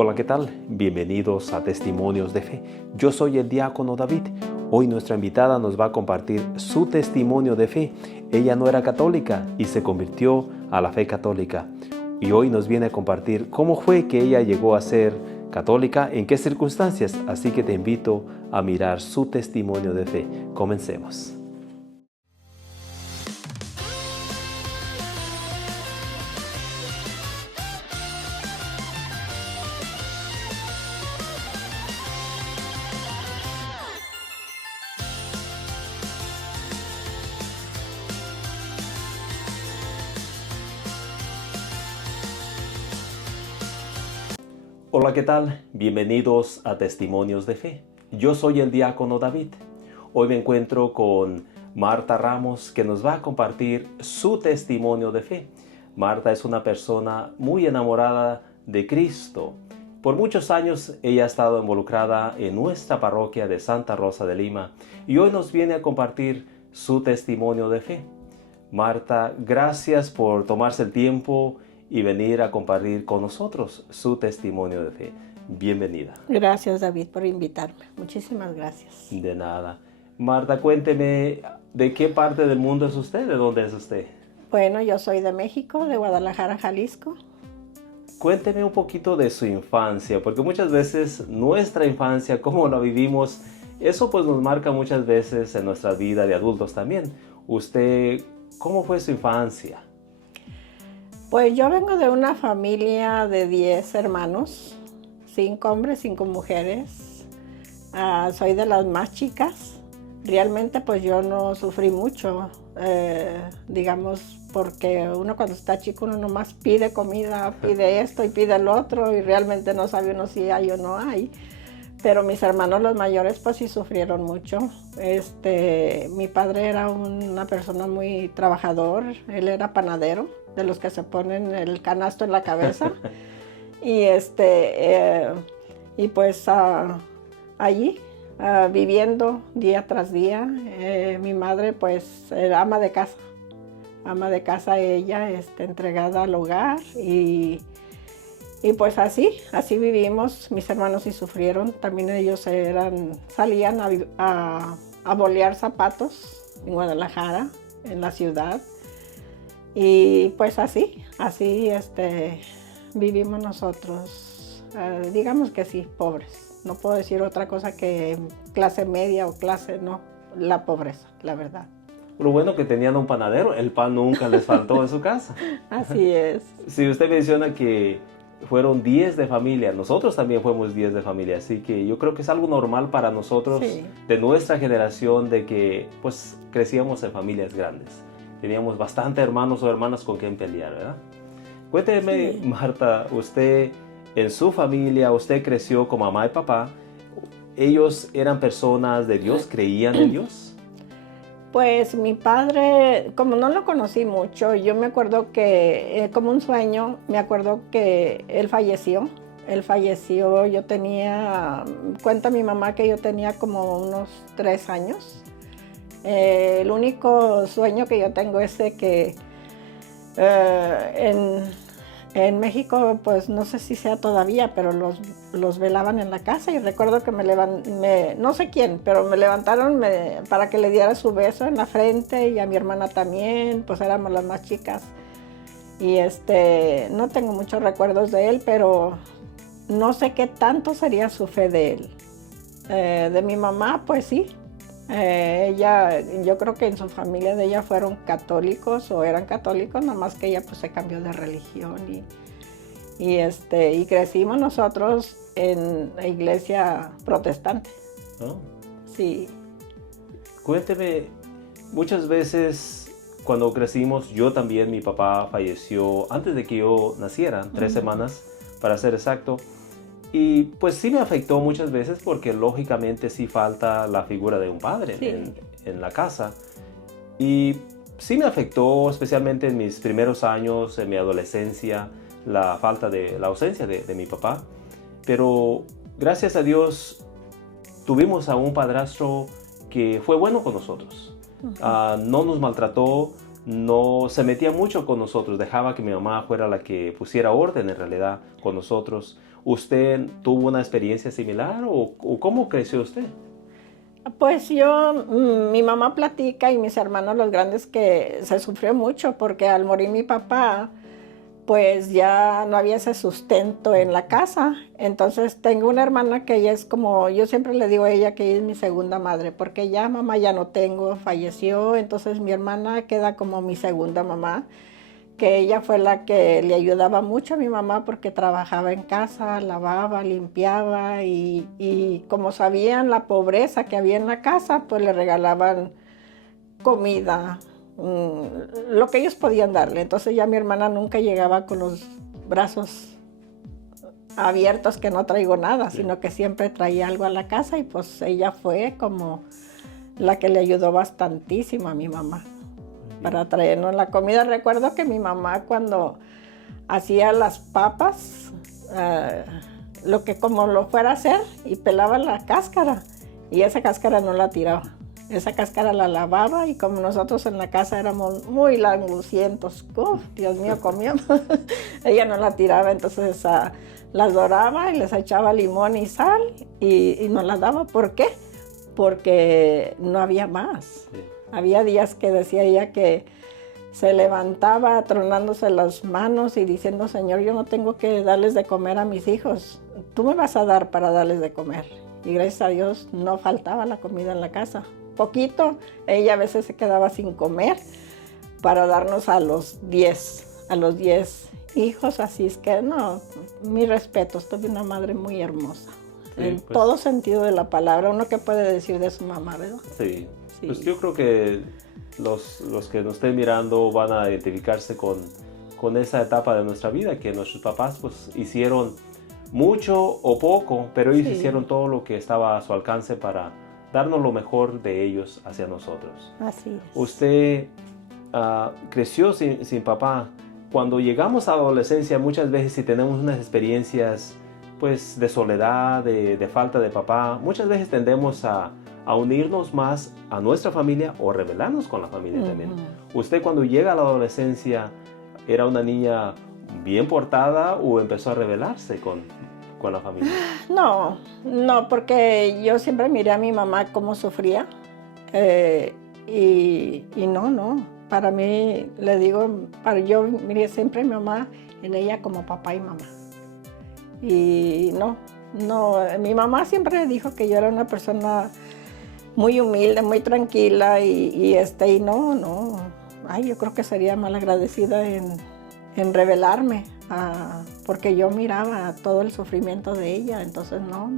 Hola, ¿qué tal? Bienvenidos a Testimonios de Fe. Yo soy el diácono David. Hoy nuestra invitada nos va a compartir su testimonio de fe. Ella no era católica y se convirtió a la fe católica. Y hoy nos viene a compartir cómo fue que ella llegó a ser católica, en qué circunstancias. Así que te invito a mirar su testimonio de fe. Comencemos. Hola, ¿qué tal? Bienvenidos a Testimonios de Fe. Yo soy el diácono David. Hoy me encuentro con Marta Ramos, que nos va a compartir su testimonio de fe. Marta es una persona muy enamorada de Cristo. Por muchos años ella ha estado involucrada en nuestra parroquia de Santa Rosa de Lima y hoy nos viene a compartir su testimonio de fe. Marta, gracias por tomarse el tiempo y venir a compartir con nosotros su testimonio de fe. Bienvenida. Gracias, David, por invitarme. Muchísimas gracias. De nada. Marta, cuénteme, ¿de qué parte del mundo es usted? ¿De dónde es usted? Bueno, yo soy de México, de Guadalajara, Jalisco. Cuénteme un poquito de su infancia, porque muchas veces nuestra infancia, cómo la vivimos, eso pues nos marca muchas veces en nuestra vida de adultos también. Usted, ¿cómo fue su infancia? Pues yo vengo de una familia de 10 hermanos, 5 hombres, 5 mujeres. Soy de las más chicas. Realmente pues yo no sufrí mucho, digamos, porque uno cuando está chico uno nomás pide comida, pide esto y pide el otro y realmente no sabe uno si hay o no hay. Pero mis hermanos los mayores pues sí sufrieron mucho. Mi padre era una persona muy trabajador, él era panadero, de los que se ponen el canasto en la cabeza. Y pues allí, viviendo día tras día, mi madre pues era ama de casa ella, entregada al hogar y pues así vivimos. Mis hermanos sí sufrieron, también ellos salían a bolear zapatos en Guadalajara, en la ciudad. Y pues así vivimos nosotros, digamos que sí, pobres. No puedo decir otra cosa que clase media o clase, no, la pobreza, la verdad. Lo bueno que tenían un panadero, el pan nunca les faltó en su casa. Así es. Si usted menciona que fueron 10 de familia, nosotros también fuimos 10 de familia, así que yo creo que es algo normal para nosotros, sí, de nuestra generación, de que pues crecíamos en familias grandes. Teníamos bastante hermanos o hermanas con quien pelear, ¿verdad? Cuénteme, sí, Marta, usted en su familia, usted creció con mamá y papá. ¿Ellos eran personas de Dios? ¿Creían en Dios? Pues mi padre, como no lo conocí mucho, yo me acuerdo que, como un sueño, me acuerdo que él falleció. Yo tenía, cuenta mi mamá que yo tenía como unos 3 años. El único sueño que yo tengo es de que en México, pues no sé si sea todavía, pero los velaban en la casa y recuerdo que no sé quién, pero me levantaron para que le diera su beso en la frente y a mi hermana también, pues éramos las más chicas. Y no tengo muchos recuerdos de él, pero no sé qué tanto sería su fe de él. De mi mamá, pues sí. Yo creo que en su familia de ella fueron católicos o eran católicos, nada más que ella pues se cambió de religión y crecimos nosotros en la iglesia protestante. ¿Oh? Sí. Cuénteme, muchas veces cuando crecimos, yo también, mi papá falleció antes de que yo naciera, 3 semanas para ser exacto. Y pues sí me afectó muchas veces porque lógicamente sí falta la figura de un padre, sí, en la casa. Y sí me afectó especialmente en mis primeros años, en mi adolescencia, la ausencia de mi papá. Pero gracias a Dios tuvimos a un padrastro que fue bueno con nosotros. No nos maltrató, no se metía mucho con nosotros, dejaba que mi mamá fuera la que pusiera orden en realidad con nosotros. ¿usted tuvo una experiencia similar o cómo creció usted? Pues mi mamá platica y mis hermanos los grandes que se sufrió mucho porque al morir mi papá, pues ya no había ese sustento en la casa. Entonces tengo una hermana que ella es como, yo siempre le digo a ella que ella es mi segunda madre, porque ya mamá ya no tengo, falleció, entonces mi hermana queda como mi segunda mamá, que ella fue la que le ayudaba mucho a mi mamá porque trabajaba en casa, lavaba, limpiaba y como sabían la pobreza que había en la casa, pues le regalaban comida, lo que ellos podían darle. Entonces ya mi hermana nunca llegaba con los brazos abiertos que no traigo nada, sino que siempre traía algo a la casa y pues ella fue como la que le ayudó bastantísimo a mi mamá para traernos la comida. Recuerdo que mi mamá cuando hacía las papas, lo que como lo fuera a hacer y pelaba la cáscara y esa cáscara no la tiraba. Esa cáscara la lavaba y como nosotros en la casa éramos muy langucientos, Dios mío, comíamos, ella no la tiraba, entonces las doraba y les echaba limón y sal y nos las daba. ¿Por qué? Porque no había más. Sí. Había días que decía ella que se levantaba tronándose las manos y diciendo, Señor, yo no tengo que darles de comer a mis hijos, tú me vas a dar para darles de comer. Y gracias a Dios no faltaba la comida en la casa. Poquito, ella a veces se quedaba sin comer para darnos a los 10 hijos, así es que no, mi respeto, tuve una madre muy hermosa, sí, en pues, todo sentido de la palabra. Uno que puede decir de su mamá, ¿verdad? Sí, sí. Pues yo creo que los que nos estén mirando van a identificarse con esa etapa de nuestra vida, que nuestros papás pues hicieron mucho o poco, pero ellos hicieron todo lo que estaba a su alcance para darnos lo mejor de ellos hacia nosotros. Así es. Usted creció sin papá. Cuando llegamos a la adolescencia, muchas veces si tenemos unas experiencias pues, de soledad, de falta de papá, muchas veces tendemos a unirnos más a nuestra familia o rebelarnos con la familia también. ¿Usted cuando llega a la adolescencia era una niña bien portada o empezó a rebelarse con la familia? No, porque yo siempre miré a mi mamá cómo sufría y no, para mí, le digo, yo miré siempre a mi mamá en ella como papá y mamá. Y no, mi mamá siempre dijo que yo era una persona muy humilde, muy tranquila y no, yo creo que sería malagradecida en rebelarme. Porque yo miraba todo el sufrimiento de ella, entonces no.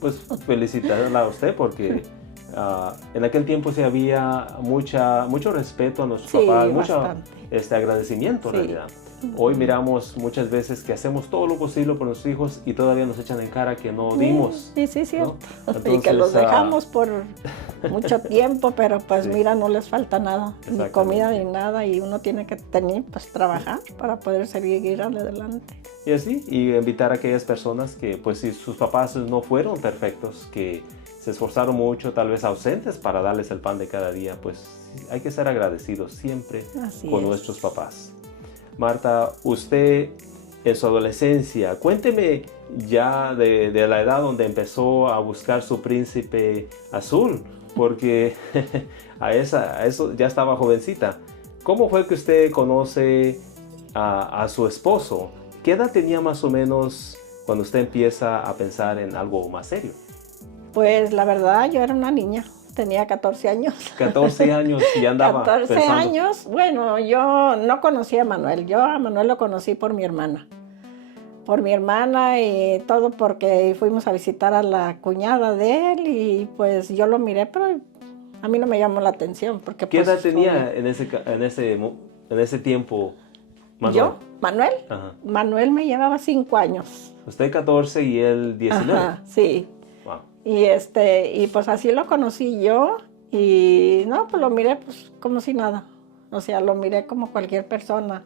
Pues felicitarla a usted porque en aquel tiempo sí había mucho respeto a nuestros papás, mucho agradecimiento en realidad. Hoy miramos muchas veces que hacemos todo lo posible por nuestros hijos y todavía nos echan en cara que no dimos. Sí, cierto. ¿No? Entonces, y que los dejamos por mucho tiempo, pero pues mira, no les falta nada, ni comida ni nada, y uno tiene que trabajar para poder seguir adelante. Y así, y invitar a aquellas personas que pues si sus papás no fueron perfectos, que se esforzaron mucho, tal vez ausentes para darles el pan de cada día, pues hay que ser agradecidos siempre con nuestros papás. Marta, usted en su adolescencia, cuénteme ya de la edad donde empezó a buscar su príncipe azul, porque a eso ya estaba jovencita. ¿Cómo fue que usted conoce a su esposo? ¿Qué edad tenía más o menos cuando usted empieza a pensar en algo más serio? Pues la verdad, yo era una niña. Tenía 14 años. 14 años y andaba 14 pensando. Años. Bueno, yo no conocí a Manuel. Yo a Manuel lo conocí por mi hermana. Por mi hermana y todo porque fuimos a visitar a la cuñada de él y pues yo lo miré, pero a mí no me llamó la atención. Porque, ¿Qué edad tenía en ese tiempo Manuel? ¿Yo? ¿Manuel? Ajá. Manuel me llevaba 5 años. Usted 14 y él 19. Ajá, sí. Y pues así lo conocí yo y no, pues lo miré pues como si nada, o sea, lo miré como cualquier persona,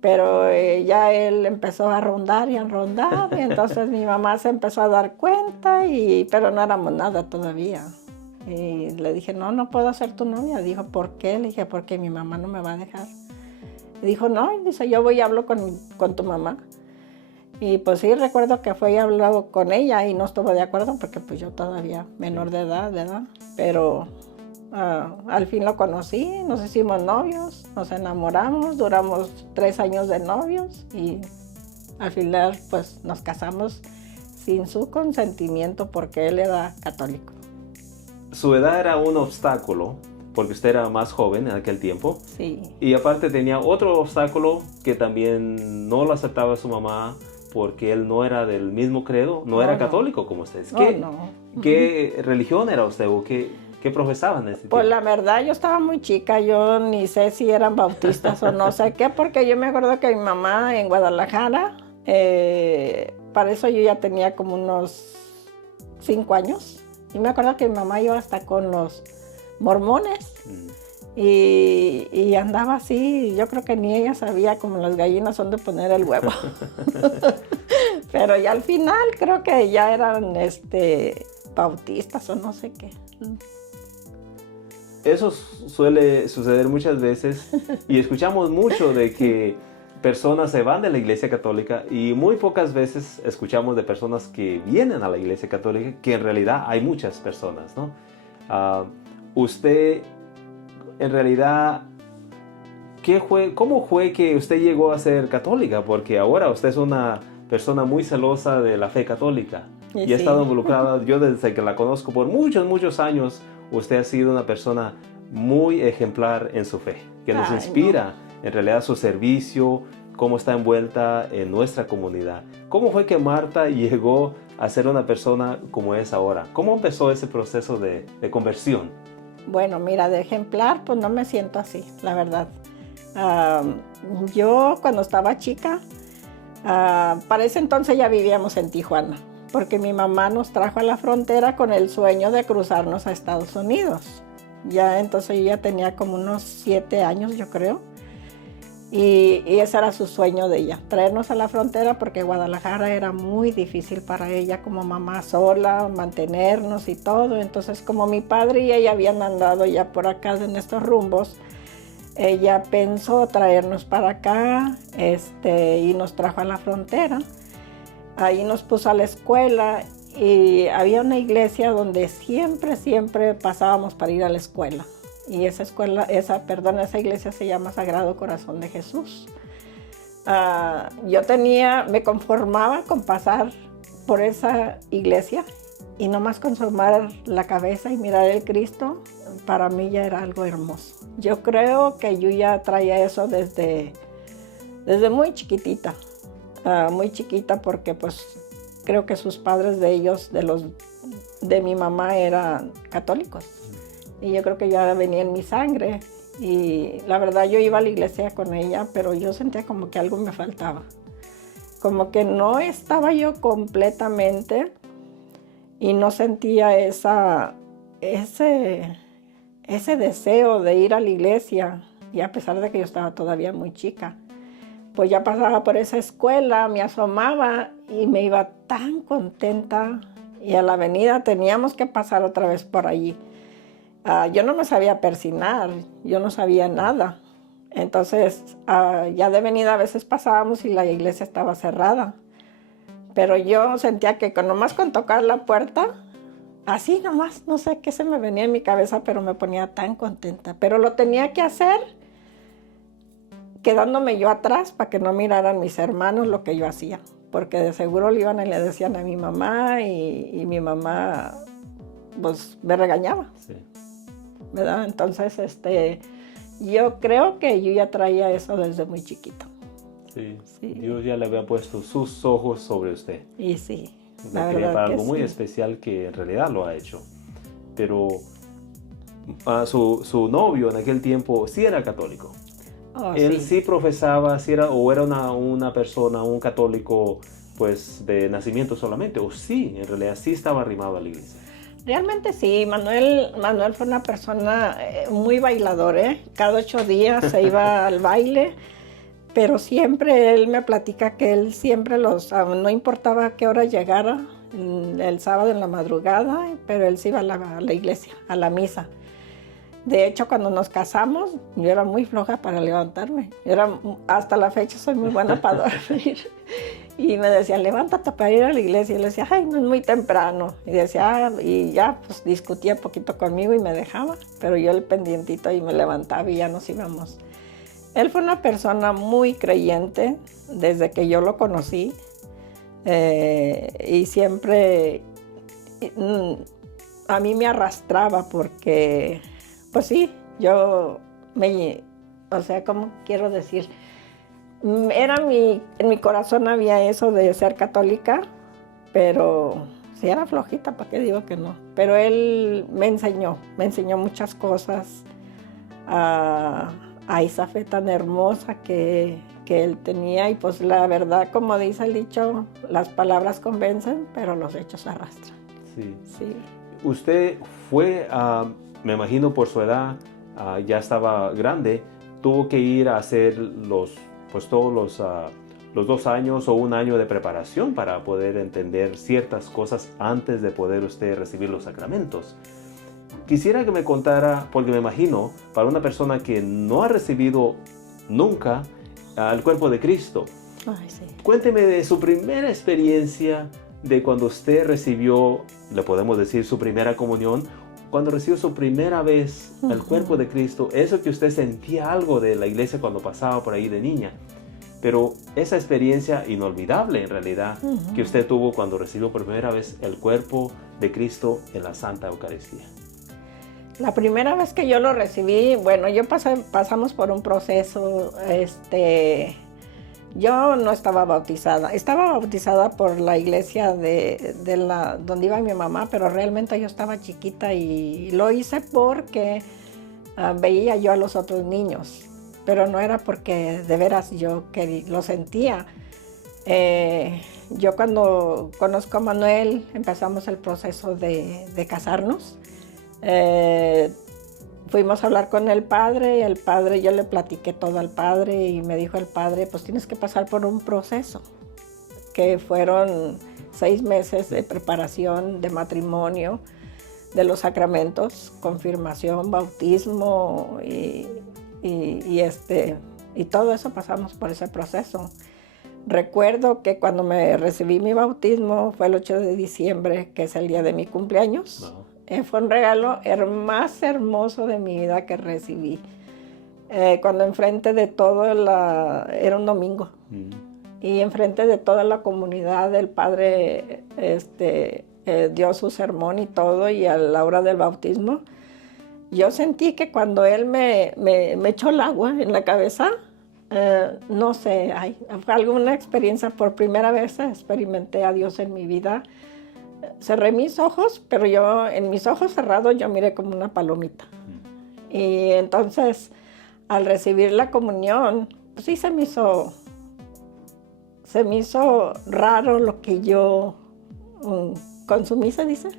pero ya él empezó a rondar y entonces mi mamá se empezó a dar cuenta, pero no éramos nada todavía. Y le dije, no puedo ser tu novia. Dijo, ¿por qué? Le dije, porque mi mamá no me va a dejar. Y dijo, no, dice, yo voy y hablo con tu mamá. Y pues sí, recuerdo que fue y hablado con ella y no estuvo de acuerdo porque pues yo todavía menor de edad, ¿verdad? Pero al fin lo conocí, nos hicimos novios, nos enamoramos, duramos 3 años de novios y al final pues nos casamos sin su consentimiento porque él era católico. Su edad era un obstáculo porque usted era más joven en aquel tiempo. Sí. Y aparte tenía otro obstáculo que también no lo aceptaba su mamá porque él no era del mismo credo, no era católico como ustedes. ¿Qué religión era usted o qué profesaba en este tiempo? Pues la verdad yo estaba muy chica, yo ni sé si eran bautistas o no sé qué, porque yo me acuerdo que mi mamá en Guadalajara, para eso yo ya tenía como unos 5 años, y me acuerdo que mi mamá iba hasta con los mormones. Y andaba así, yo creo que ni ella sabía como las gallinas son de poner el huevo. Pero ya al final creo que ya eran bautistas o no sé qué. Eso suele suceder muchas veces y escuchamos mucho de que personas se van de la Iglesia Católica y muy pocas veces escuchamos de personas que vienen a la Iglesia Católica, que en realidad hay muchas personas, ¿no? Usted, en realidad, ¿cómo fue que usted llegó a ser católica? Porque ahora usted es una persona muy celosa de la fe católica y ha estado involucrada, yo desde que la conozco por muchos años, usted ha sido una persona muy ejemplar en su fe, que nos inspira en realidad su servicio, cómo está envuelta en nuestra comunidad. ¿Cómo fue que Marta llegó a ser una persona como es ahora? ¿Cómo empezó ese proceso de conversión? Bueno, mira, de ejemplar, pues no me siento así, la verdad. Yo cuando estaba chica, para ese entonces ya vivíamos en Tijuana, porque mi mamá nos trajo a la frontera con el sueño de cruzarnos a Estados Unidos. Ya entonces yo ya tenía como unos 7 años, yo creo. Y ese era su sueño de ella, traernos a la frontera porque Guadalajara era muy difícil para ella como mamá sola, mantenernos y todo. Entonces como mi padre y ella habían andado ya por acá en estos rumbos, ella pensó traernos para acá y nos trajo a la frontera. Ahí nos puso a la escuela y había una iglesia donde siempre pasábamos para ir a la escuela. Y esa iglesia se llama Sagrado Corazón de Jesús. Yo me conformaba con pasar por esa iglesia y nomás con asomar la cabeza y mirar el Cristo, para mí ya era algo hermoso. Yo creo que yo ya traía eso desde muy chiquitita, porque pues creo que sus padres de ellos, de mi mamá, eran católicos. Y yo creo que ya venía en mi sangre. Y la verdad yo iba a la iglesia con ella, pero yo sentía como que algo me faltaba. Como que no estaba yo completamente y no sentía ese deseo de ir a la iglesia. Y a pesar de que yo estaba todavía muy chica, pues ya pasaba por esa escuela, me asomaba y me iba tan contenta. Y a la avenida teníamos que pasar otra vez por allí. Yo no me sabía persignar, yo no sabía nada. Entonces, ya de venida a veces pasábamos y la iglesia estaba cerrada. Pero yo sentía que nomás con tocar la puerta, así nomás, no sé qué se me venía en mi cabeza, pero me ponía tan contenta. Pero lo tenía que hacer quedándome yo atrás para que no miraran mis hermanos lo que yo hacía. Porque de seguro le iban y le decían a mi mamá y mi mamá pues me regañaba. Sí. ¿Verdad? Entonces, yo creo que yo ya traía eso desde muy chiquito. Sí. Dios ya le había puesto sus ojos sobre usted. Y sí, la verdad para algo muy especial que en realidad lo ha hecho. Pero su novio en aquel tiempo sí era católico. Él sí profesaba, era una persona, un católico pues de nacimiento solamente, o sí, en realidad sí estaba arrimado a la iglesia. Realmente sí, Manuel fue una persona muy bailador, Cada 8 días se iba al baile, pero siempre él me platica que él siempre no importaba a qué hora llegara, el sábado en la madrugada, pero él se iba a la iglesia, a la misa. De hecho, cuando nos casamos, yo era muy floja para levantarme. Hasta la fecha soy muy buena para dormir. Y me decían, levántate para ir a la iglesia. Y le decía, ay, no es muy temprano. Y decía, y ya, pues discutía un poquito conmigo y me dejaba. Pero yo el pendientito y me levantaba y ya nos íbamos. Él fue una persona muy creyente desde que yo lo conocí. Y siempre a mí me arrastraba porque, pues sí, o sea, ¿cómo quiero decir? En mi corazón había eso de ser católica, pero sí era flojita, ¿para qué digo que no? Pero él me enseñó muchas cosas a esa fe tan hermosa que él tenía, y pues la verdad, como dice el dicho, las palabras convencen, pero los hechos arrastran. Sí. Sí. Usted fue, me imagino por su edad, ya estaba grande, tuvo que ir a hacer todos los 2 años o 1 año de preparación para poder entender ciertas cosas antes de poder usted recibir los sacramentos. Quisiera que me contara, porque me imagino, para una persona que no ha recibido nunca el cuerpo de Cristo, Ay, sí. Cuénteme de su primera experiencia, de cuando usted recibió, le podemos decir, su primera comunión, cuando recibió su primera vez el cuerpo de Cristo, eso que usted sentía algo de la iglesia cuando pasaba por ahí de niña, pero esa experiencia inolvidable en realidad que usted tuvo cuando recibió por primera vez el cuerpo de Cristo en la Santa Eucaristía. La primera vez que yo lo recibí, bueno, pasamos por un proceso, yo no estaba bautizada por la iglesia donde iba mi mamá, pero realmente yo estaba chiquita y lo hice porque veía yo a los otros niños, pero no era porque de veras yo lo sentía. Yo cuando conozco a Manuel empezamos el proceso de casarnos. Fuimos a hablar con el padre, yo le platiqué todo al padre y me dijo el padre, pues tienes que pasar por un proceso, que fueron 6 meses de preparación de matrimonio, de los sacramentos, confirmación, bautismo y todo eso pasamos por ese proceso. Recuerdo que cuando me recibí mi bautismo fue el 8 de diciembre, que es el día de mi cumpleaños. No. Fue un regalo más hermoso de mi vida que recibí. Cuando enfrente de todo, era un domingo, y enfrente de toda la comunidad el padre dio su sermón y todo, y a la hora del bautismo, yo sentí que cuando él me echó el agua en la cabeza, no sé, fue alguna experiencia, por primera vez experimenté a Dios en mi vida. Cerré mis ojos, pero yo en mis ojos cerrados yo miré como una palomita. Y entonces, al recibir la comunión, pues sí se me hizo raro lo que yo consumí, se dice,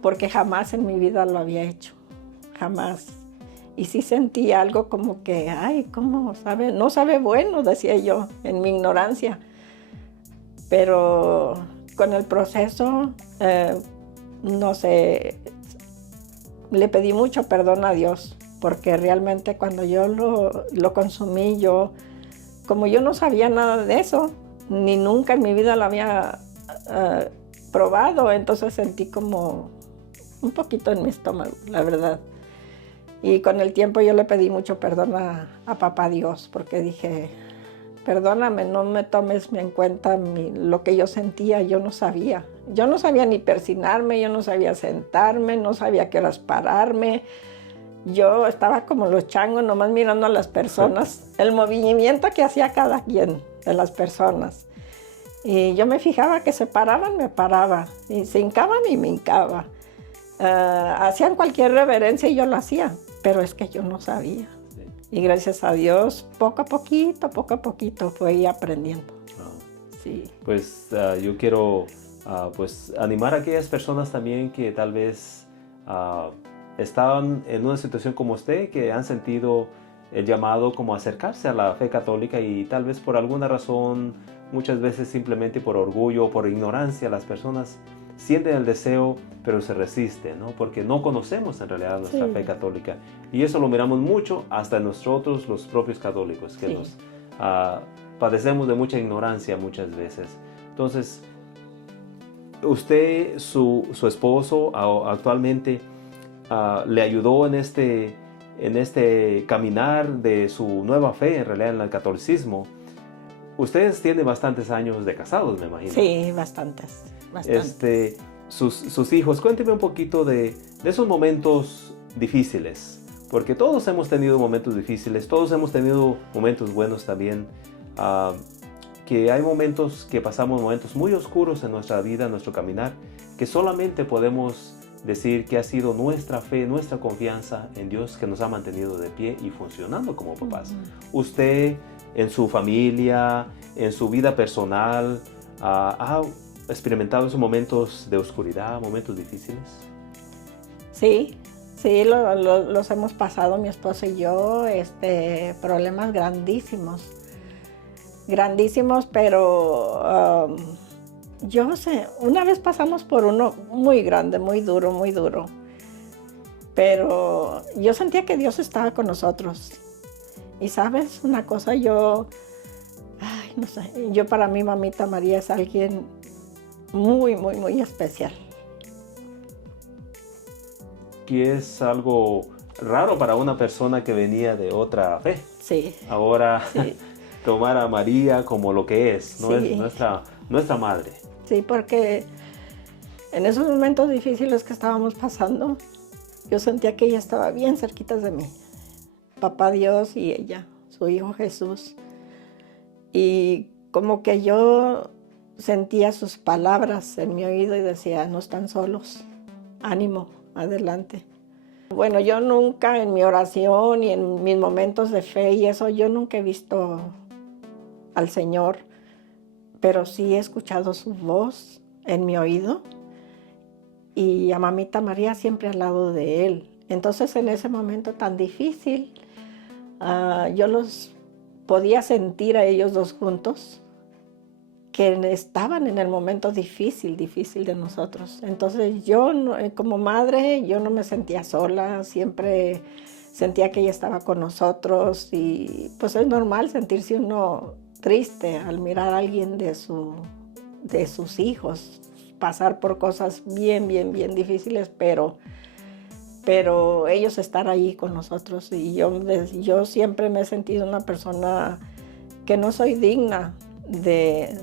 porque jamás en mi vida lo había hecho, jamás. Y sí sentí algo como que, ay, ¿cómo sabe? No sabe bueno, decía yo, en mi ignorancia. Pero con el proceso, no sé, le pedí mucho perdón a Dios, porque realmente cuando yo lo consumí, como yo no sabía nada de eso, ni nunca en mi vida lo había probado, entonces sentí como un poquito en mi estómago, la verdad. Y con el tiempo yo le pedí mucho perdón a Papá Dios, porque dije, perdóname, no me tomes en cuenta lo que yo sentía, yo no sabía. Yo no sabía ni persinarme, yo no sabía sentarme, no sabía qué horas pararme. Yo estaba como los changos, nomás mirando a las personas, el movimiento que hacía cada quien de las personas. Y yo me fijaba que se paraban, me paraba, y se hincaban y me hincaba. Hacían cualquier reverencia y yo lo hacía, pero es que yo no sabía. Y gracias a Dios, poco a poquito fui aprendiendo. Sí. Pues yo quiero pues, animar a aquellas personas también que tal vez estaban en una situación como usted, que han sentido el llamado como acercarse a la fe católica y tal vez por alguna razón, muchas veces simplemente por orgullo o por ignorancia, las personas sienten el deseo, pero se resisten, ¿no? Porque no conocemos en realidad nuestra fe católica. Y eso lo miramos mucho hasta nosotros, los propios católicos, que nos padecemos de mucha ignorancia muchas veces. Entonces, usted, su esposo actualmente le ayudó en este caminar de su nueva fe, en realidad en el catolicismo. Ustedes tienen bastantes años de casados, me imagino. Sí, bastantes. Sus hijos, cuénteme un poquito de esos momentos difíciles, porque todos hemos tenido momentos difíciles, todos hemos tenido momentos buenos también, que hay momentos que pasamos momentos muy oscuros en nuestra vida, en nuestro caminar, que solamente podemos decir que ha sido nuestra fe, nuestra confianza en Dios que nos ha mantenido de pie y funcionando como papás. Usted, en su familia, en su vida personal, ¿ha experimentado esos momentos de oscuridad, momentos difíciles? Sí, los hemos pasado mi esposo y yo, problemas grandísimos, pero yo sé, una vez pasamos por uno muy grande, muy duro, pero yo sentía que Dios estaba con nosotros. Y sabes, una cosa, no sé, para mí Mamita María es alguien muy, muy, muy especial. Que es algo raro para una persona que venía de otra fe. Sí. Ahora sí. Tomar a María como lo que es, ¿no? Sí. Es nuestra madre. Sí, porque en esos momentos difíciles que estábamos pasando, yo sentía que ella estaba bien cerquita de mí. Papá Dios y ella, su hijo Jesús. Y como que yo sentía sus palabras en mi oído y decía, no están solos, ánimo, adelante. Bueno, yo nunca en mi oración y en mis momentos de fe y eso, yo nunca he visto al Señor, pero sí he escuchado su voz en mi oído y a Mamita María siempre al lado de Él. Entonces en ese momento tan difícil, yo los podía sentir a ellos dos juntos, que estaban en el momento difícil de nosotros. Entonces yo, como madre, yo no me sentía sola, siempre sentía que ella estaba con nosotros y pues es normal sentirse uno triste al mirar a alguien de sus hijos pasar por cosas bien difíciles, pero ellos estar ahí con nosotros y yo siempre me he sentido una persona que no soy digna de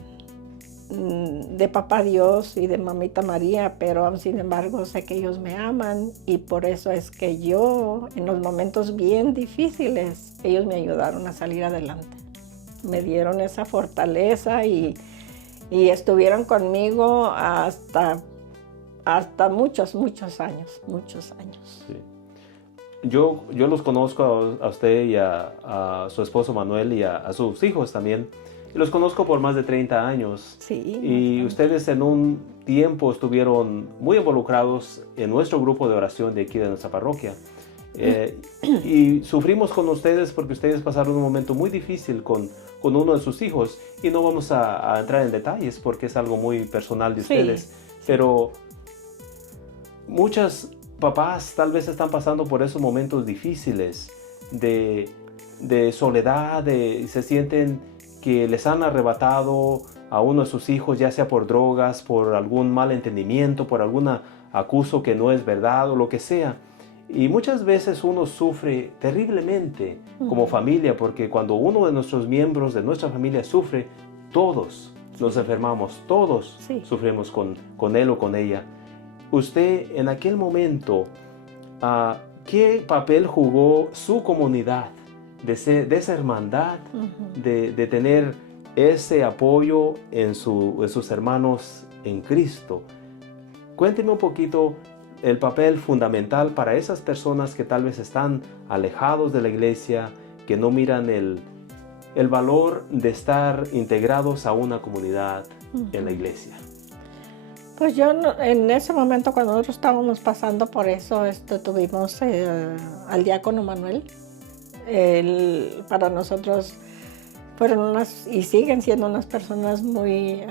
Papá Dios y de Mamita María, pero sin embargo sé que ellos me aman y por eso es que yo en los momentos bien difíciles ellos me ayudaron a salir adelante. Me dieron esa fortaleza y estuvieron conmigo hasta muchos años. Sí. Yo los conozco a usted y a su esposo Manuel y a sus hijos también. Y los conozco por más de 30 años. Sí. Y ustedes en un tiempo estuvieron muy involucrados en nuestro grupo de oración de aquí de nuestra parroquia. Y sufrimos con ustedes porque ustedes pasaron un momento muy difícil con uno de sus hijos. Y no vamos a entrar en detalles porque es algo muy personal de ustedes. Sí. Pero muchos papás tal vez están pasando por esos momentos difíciles de soledad, se sienten que les han arrebatado a uno de sus hijos, ya sea por drogas, por algún mal entendimiento, por algún acuso que no es verdad o lo que sea. Y muchas veces uno sufre terriblemente como familia, porque cuando uno de nuestros miembros de nuestra familia sufre, todos nos enfermamos, todos sufrimos con él o con ella. Usted en aquel momento, ¿qué papel jugó su comunidad de esa hermandad, de tener ese apoyo en sus hermanos en Cristo? Cuénteme un poquito el papel fundamental para esas personas que tal vez están alejados de la iglesia, que no miran el valor de estar integrados a una comunidad en la iglesia. Pues yo en ese momento cuando nosotros estábamos pasando por eso, tuvimos al diácono Manuel. Para nosotros fueron y siguen siendo unas personas muy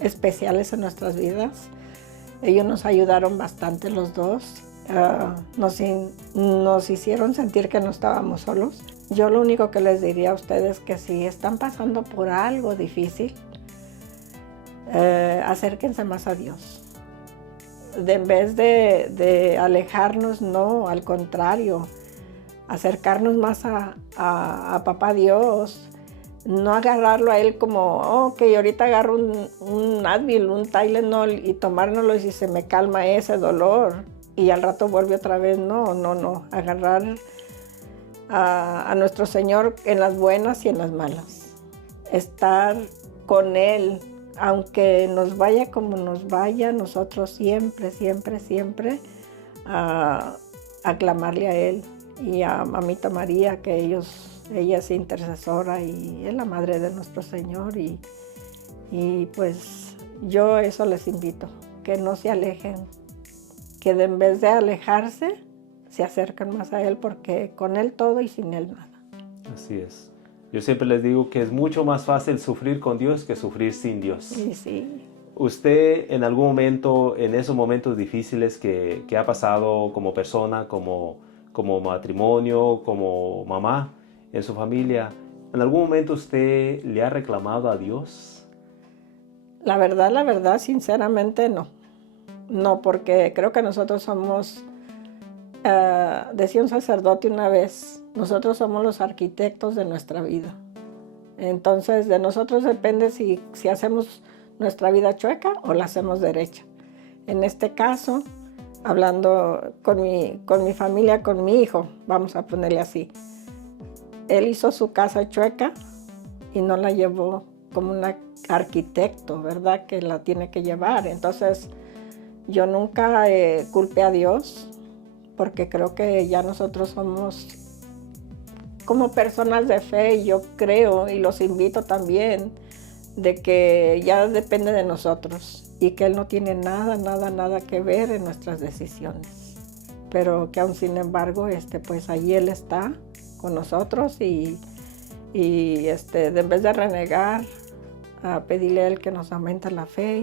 especiales en nuestras vidas. Ellos nos ayudaron bastante los dos. nos hicieron sentir que no estábamos solos. Yo lo único que les diría a ustedes que si están pasando por algo difícil, acérquense más a Dios. En vez de alejarnos, no, al contrario, acercarnos más a Papá Dios. No agarrarlo a Él como, que ahorita agarro un Advil, un Tylenol y tomárnoslo y si se me calma ese dolor y al rato vuelve otra vez. No. Agarrar a nuestro Señor en las buenas y en las malas. Estar con Él, aunque nos vaya como nos vaya, nosotros siempre a clamarle a Él y a Mamita María, que ella es intercesora y es la madre de nuestro Señor y pues yo eso les invito, que no se alejen, que en vez de alejarse, se acercan más a Él, porque con Él todo y sin Él nada. Así es. Yo siempre les digo que es mucho más fácil sufrir con Dios que sufrir sin Dios. Sí. ¿Usted en algún momento, en esos momentos difíciles que ha pasado como persona, como matrimonio, como mamá en su familia, en algún momento usted le ha reclamado a Dios? La verdad, sinceramente no. No, porque creo que nosotros somos, decía un sacerdote una vez, nosotros somos los arquitectos de nuestra vida. Entonces, de nosotros depende si hacemos nuestra vida chueca o la hacemos derecha. En este caso, hablando con mi familia, con mi hijo, vamos a ponerle así. Él hizo su casa chueca y no la llevó como un arquitecto, ¿verdad? Que la tiene que llevar. Entonces, yo nunca culpé a Dios, porque creo que ya nosotros somos como personas de fe, y yo creo, y los invito también, de que ya depende de nosotros y que Él no tiene nada que ver en nuestras decisiones. Pero que aún sin embargo, pues allí Él está con nosotros y en vez de renegar, a pedirle a Él que nos aumente la fe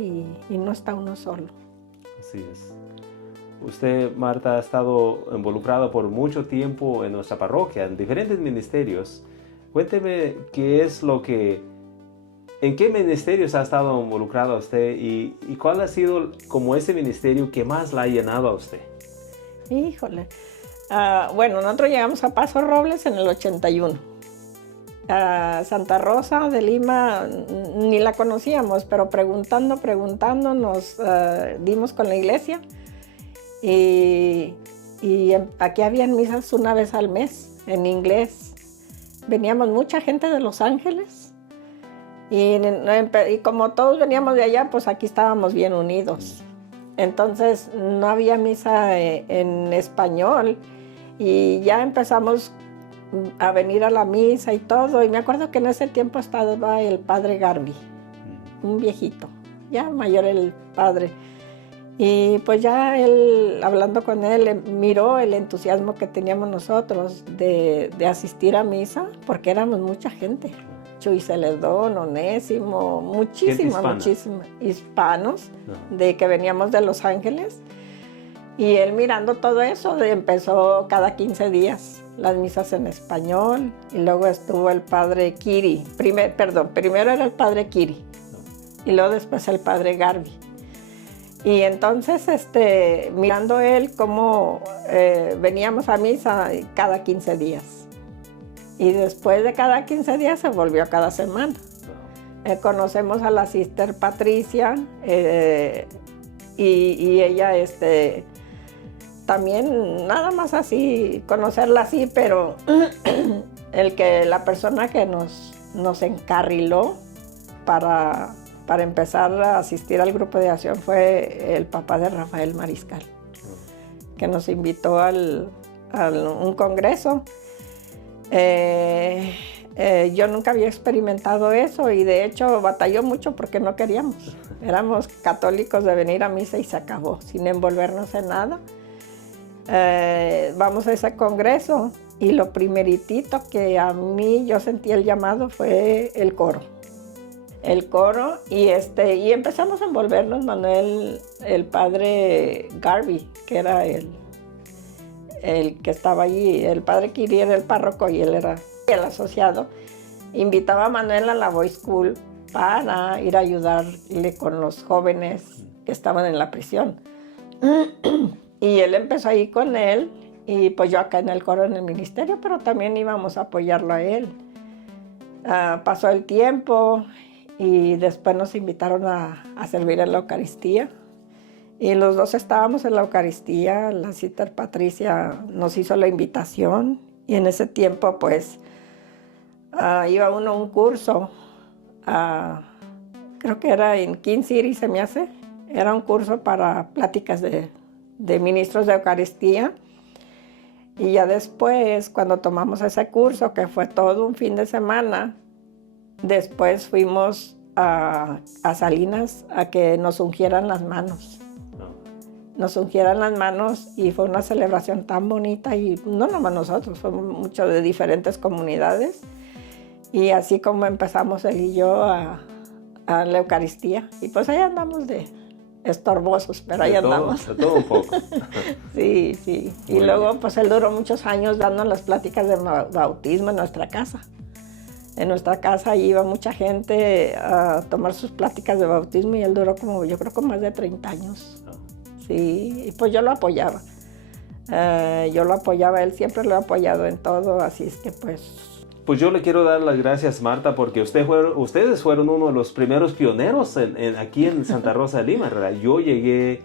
y no está uno solo. Así es. Usted, Marta, ha estado involucrada por mucho tiempo en nuestra parroquia, en diferentes ministerios. Cuénteme en qué ministerios ha estado involucrada usted y cuál ha sido como ese ministerio que más la ha llenado a usted. Híjole. Bueno, nosotros llegamos a Paso Robles en el 81. Santa Rosa de Lima ni la conocíamos, pero preguntando nos dimos con la iglesia y aquí habían misas una vez al mes en inglés. Veníamos mucha gente de Los Ángeles y como todos veníamos de allá, pues aquí estábamos bien unidos. Entonces no había misa en español y ya empezamos a venir a la misa y todo. Y me acuerdo que en ese tiempo estaba el padre Garvey, un viejito, ya mayor el padre. Y pues ya él, hablando con él, miró el entusiasmo que teníamos nosotros de asistir a misa, porque éramos mucha gente. Chuy Celedón, Onésimo, muchísimos hispanos de que veníamos de Los Ángeles. Y él mirando todo eso, empezó cada 15 días las misas en español, y luego estuvo el padre Kiri. Primero era el padre Kiri, y luego después el padre Garvey. Y entonces, mirando él cómo veníamos a misa cada 15 días. Y después de cada 15 días se volvió cada semana. Conocemos a la Sister Patricia, y ella, también nada más así, conocerla así, pero la persona que nos encarriló para empezar a asistir al grupo de acción fue el papá de Rafael Mariscal, que nos invitó a un congreso. Yo nunca había experimentado eso y de hecho batalló mucho porque no queríamos. Éramos católicos de venir a misa y se acabó, sin envolvernos en nada. Vamos a ese congreso y lo primeritito que a mí yo sentí el llamado fue el coro. Y empezamos a envolvernos, Manuel, el padre Garvey, que era el que estaba allí, el padre Kiri era el párroco y él era el asociado, invitaba a Manuel a la Boy School para ir a ayudarle con los jóvenes que estaban en la prisión. Y él empezó ahí con él, y pues yo acá en el coro, en el ministerio, pero también íbamos a apoyarlo a él. Pasó el tiempo y después nos invitaron a servir en la Eucaristía. Y los dos estábamos en la Eucaristía, la sister Patricia nos hizo la invitación y en ese tiempo pues iba uno a un curso, creo que era en King City se me hace, era un curso para pláticas de ministros de Eucaristía. Y ya después, cuando tomamos ese curso, que fue todo un fin de semana, después fuimos a Salinas a que nos ungieran las manos. Nos ungieran las manos y fue una celebración tan bonita, y no nomás nosotros, fuimos muchos de diferentes comunidades. Y así como empezamos él y yo a la Eucaristía. Y pues ahí andamos de estorbosos, pero ahí andamos. De todo un poco. Sí, sí. Y luego pues él duró muchos años dando las pláticas de bautismo en nuestra casa. En nuestra casa iba mucha gente a tomar sus pláticas de bautismo y él duró como, yo creo que más de 30 años. Sí, y pues yo lo apoyaba. Él siempre lo ha apoyado en todo, así es que pues... Pues yo le quiero dar las gracias, Marta, porque ustedes fueron uno de los primeros pioneros aquí en Santa Rosa de Lima, ¿verdad? Yo llegué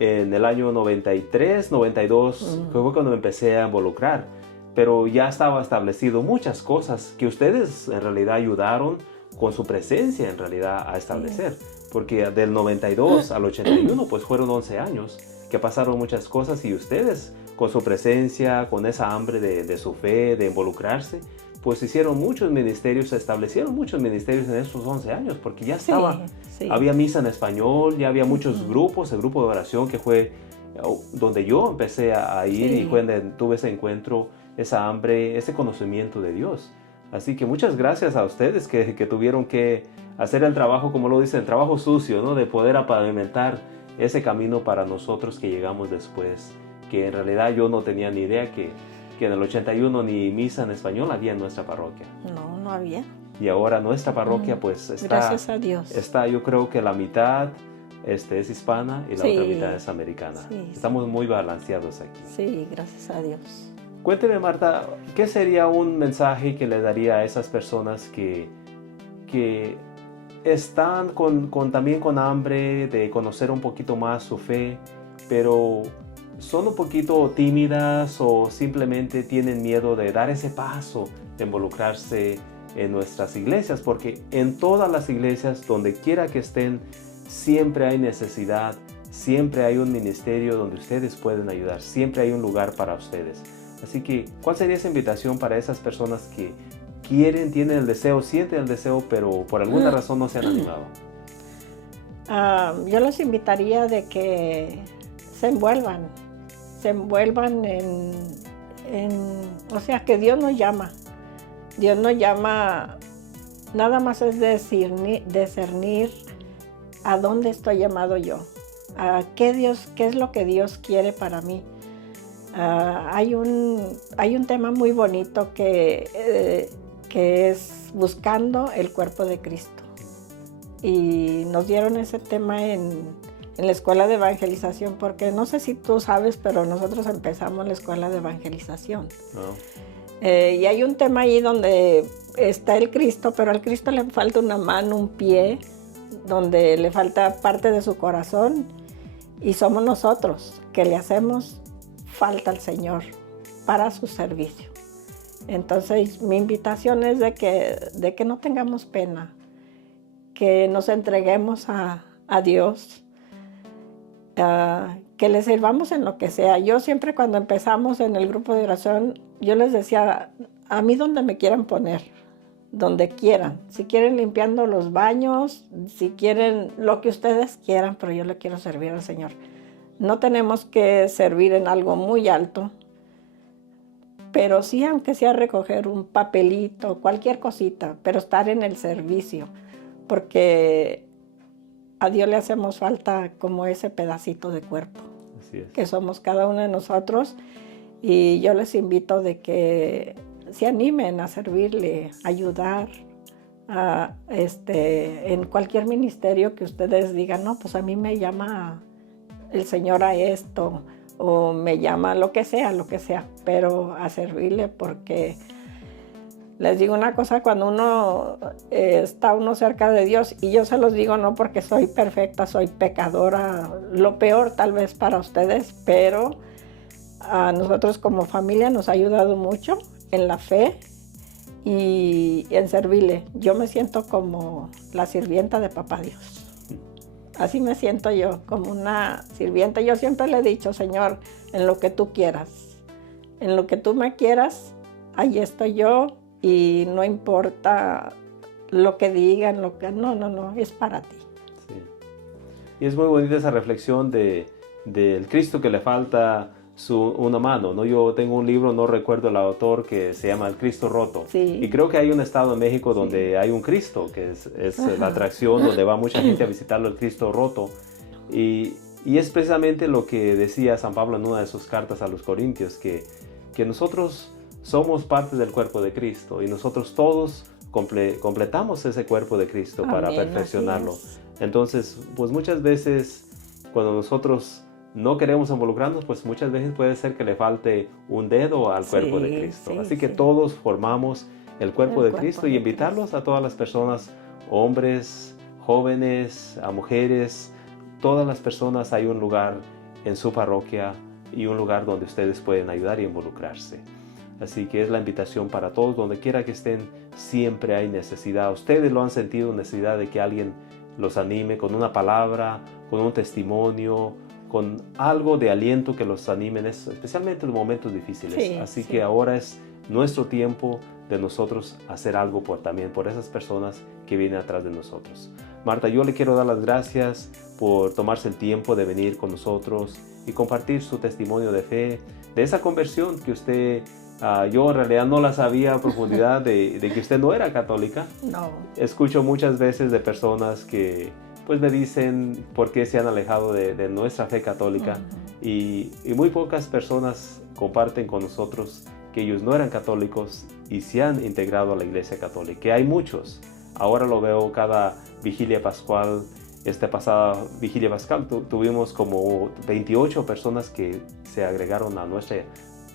en el año 93, 92, que fue cuando me empecé a involucrar, pero ya estaba establecido muchas cosas que ustedes en realidad ayudaron con su presencia en realidad a establecer, porque del 92 al 81 pues fueron 11 años que pasaron muchas cosas, y ustedes con su presencia, con esa hambre de su fe, de involucrarse, pues hicieron muchos ministerios, se establecieron muchos ministerios en esos 11 años, porque ya estaba, había misa en español, ya había muchos grupos, el grupo de oración que fue donde yo empecé a ir, y fue donde tuve ese encuentro, esa hambre, ese conocimiento de Dios. Así que muchas gracias a ustedes que tuvieron que hacer el trabajo, como lo dicen, el trabajo sucio, ¿no? De poder pavimentar ese camino para nosotros que llegamos después, que en realidad yo no tenía ni idea que en el 81 ni misa en español había en nuestra parroquia. No había. Y ahora nuestra parroquia pues está... Gracias a Dios. Está, yo creo que la mitad es hispana y la otra mitad es americana. Estamos muy balanceados aquí. Sí, gracias a Dios. Cuénteme, Marta, ¿qué sería un mensaje que le daría a esas personas que están también con hambre de conocer un poquito más su fe, pero son un poquito tímidas o simplemente tienen miedo de dar ese paso, de involucrarse en nuestras iglesias? Porque en todas las iglesias, donde quiera que estén, siempre hay necesidad, siempre hay un ministerio donde ustedes pueden ayudar, siempre hay un lugar para ustedes. Así que, ¿cuál sería esa invitación para esas personas que quieren, tienen el deseo, sienten el deseo, pero por alguna razón no se han animado? Yo los invitaría de que se envuelvan o sea, que Dios nos llama. Dios nos llama, nada más es discernir a dónde estoy llamado yo, a qué es lo que Dios quiere para mí. Hay un tema muy bonito que es buscando el cuerpo de Cristo. Y nos dieron ese tema en la escuela de evangelización, porque no sé si tú sabes, pero nosotros empezamos la escuela de evangelización. Y hay un tema ahí donde está el Cristo, pero al Cristo le falta una mano, un pie, donde le falta parte de su corazón, y somos nosotros que le hacemos falta al Señor para su servicio. Entonces mi invitación es de que no tengamos pena, que nos entreguemos a Dios, que le sirvamos en lo que sea. Yo siempre, cuando empezamos en el grupo de oración, yo les decía, a mí donde me quieran poner, donde quieran, si quieren limpiando los baños, si quieren lo que ustedes quieran, pero yo le quiero servir al Señor. No tenemos que servir en algo muy alto, pero sí, aunque sea recoger un papelito, cualquier cosita, pero estar en el servicio, porque a Dios le hacemos falta como ese pedacito de cuerpo. Así es. Que somos cada uno de nosotros, Y yo les invito de que se animen a servirle, ayudar en cualquier ministerio que ustedes digan, no, pues a mí me llama el Señor a esto, o me llama lo que sea, pero a servirle, porque les digo una cosa, cuando uno está cerca de Dios, y yo se los digo no porque soy perfecta, soy pecadora, lo peor tal vez para ustedes, pero a nosotros como familia nos ha ayudado mucho en la fe y en servirle. Yo me siento como la sirvienta de Papá Dios. Así me siento yo, como una sirvienta. Yo siempre le he dicho, Señor, en lo que tú quieras, en lo que tú me quieras, ahí estoy yo, y no importa lo que digan, no, es para ti. Sí. Y es muy bonita esa reflexión del Cristo que le falta una mano, ¿no? Yo tengo un libro, no recuerdo el autor, que se llama El Cristo Roto. Sí. Y creo que hay un estado en México donde hay un Cristo, que es la atracción, donde va mucha gente a visitarlo, el Cristo Roto. Y es precisamente lo que decía San Pablo en una de sus cartas a los Corintios, que nosotros somos parte del cuerpo de Cristo y nosotros todos completamos ese cuerpo de Cristo. Amén, para perfeccionarlo. Entonces, pues muchas veces cuando nosotros no queremos involucrarnos, pues muchas veces puede ser que le falte un dedo al cuerpo de Cristo. Así que todos formamos el cuerpo de Cristo, y invitarlos a todas las personas, hombres, jóvenes, a mujeres, todas las personas. Hay un lugar en su parroquia y un lugar donde ustedes pueden ayudar y involucrarse. Así que es la invitación para todos, donde quiera que estén, siempre hay necesidad. Ustedes lo han sentido, necesidad de que alguien los anime con una palabra, con un testimonio, con algo de aliento que los animen, especialmente en momentos difíciles. Así que ahora es nuestro tiempo de nosotros hacer algo también por esas personas que vienen atrás de nosotros. Marta, yo le quiero dar las gracias por tomarse el tiempo de venir con nosotros y compartir su testimonio de fe, de esa conversión que usted, yo en realidad no la sabía a profundidad, de que usted no era católica. No. Escucho muchas veces de personas que pues me dicen por qué se han alejado de nuestra fe católica. Y muy pocas personas comparten con nosotros que ellos no eran católicos y se han integrado a la Iglesia Católica, que hay muchos. Ahora lo veo cada vigilia pascual. Esta pasada vigilia pascual tuvimos como 28 personas que se agregaron a nuestra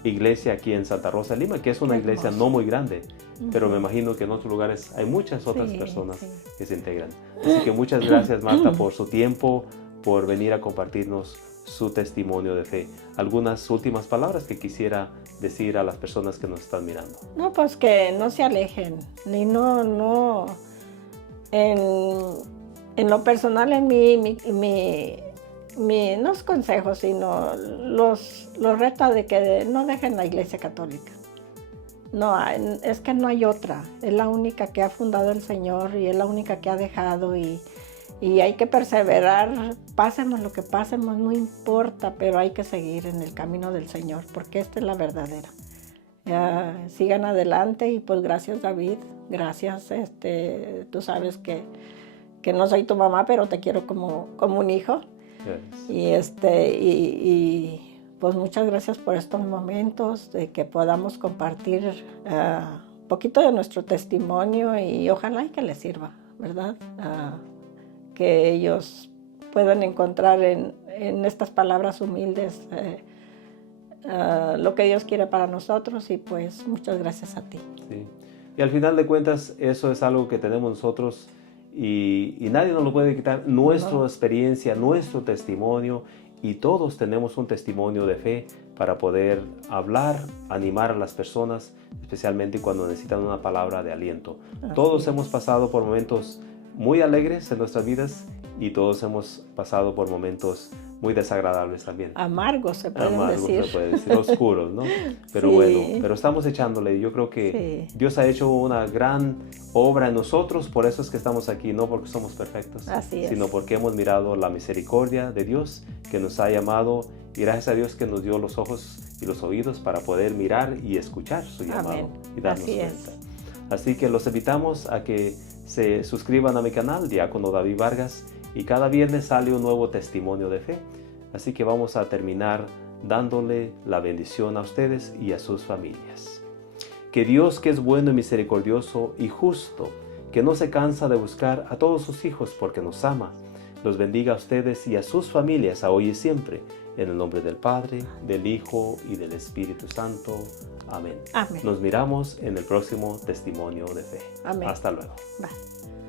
iglesia aquí en Santa Rosa de Lima, que es una iglesia no muy grande, pero me imagino que en otros lugares hay muchas otras personas que se integran. Así que muchas gracias, Marta, por su tiempo, por venir a compartirnos su testimonio de fe. ¿Algunas últimas palabras que quisiera decir a las personas que nos están mirando? No, pues que no se alejen, ni no en lo personal, en no es consejo, sino los reta de que no dejen la Iglesia Católica. No, es que no hay otra. Es la única que ha fundado el Señor y es la única que ha dejado, y hay que perseverar. Pasemos lo que pasemos, no importa, pero hay que seguir en el camino del Señor, porque esta es la verdadera. Sigan adelante, y pues gracias, David. Gracias. Tú sabes que no soy tu mamá, pero te quiero como un hijo. Yes. Y pues muchas gracias por estos momentos, de que podamos compartir un poquito de nuestro testimonio, y ojalá y que les sirva, ¿verdad? Que ellos puedan encontrar en estas palabras humildes lo que Dios quiere para nosotros, y pues muchas gracias a ti. Sí. Y al final de cuentas, eso es algo que tenemos nosotros, y nadie nos lo puede quitar. Nuestra experiencia, nuestro testimonio, y todos tenemos un testimonio de fe para poder hablar, animar a las personas, especialmente cuando necesitan una palabra de aliento. Todos hemos pasado por momentos muy alegres en nuestras vidas, y todos hemos pasado por momentos muy desagradables también. Amargos se puede decir, oscuros, ¿no? Pero bueno, pero estamos echándole. Yo creo que Dios ha hecho una gran obra en nosotros, por eso es que estamos aquí, no porque somos perfectos, sino porque hemos mirado la misericordia de Dios, que nos ha llamado, y gracias a Dios que nos dio los ojos y los oídos para poder mirar y escuchar su llamado y darnos cuenta. Así que los invitamos a que se suscriban a mi canal, Diácono David Vargas, y cada viernes sale un nuevo testimonio de fe. Así que vamos a terminar dándole la bendición a ustedes y a sus familias. Que Dios, que es bueno y misericordioso y justo, que no se cansa de buscar a todos sus hijos porque nos ama, los bendiga a ustedes y a sus familias a hoy y siempre, en el nombre del Padre, del Hijo y del Espíritu Santo. Amén. Amén. Nos miramos en el próximo testimonio de fe. Amén. Hasta luego. Bye.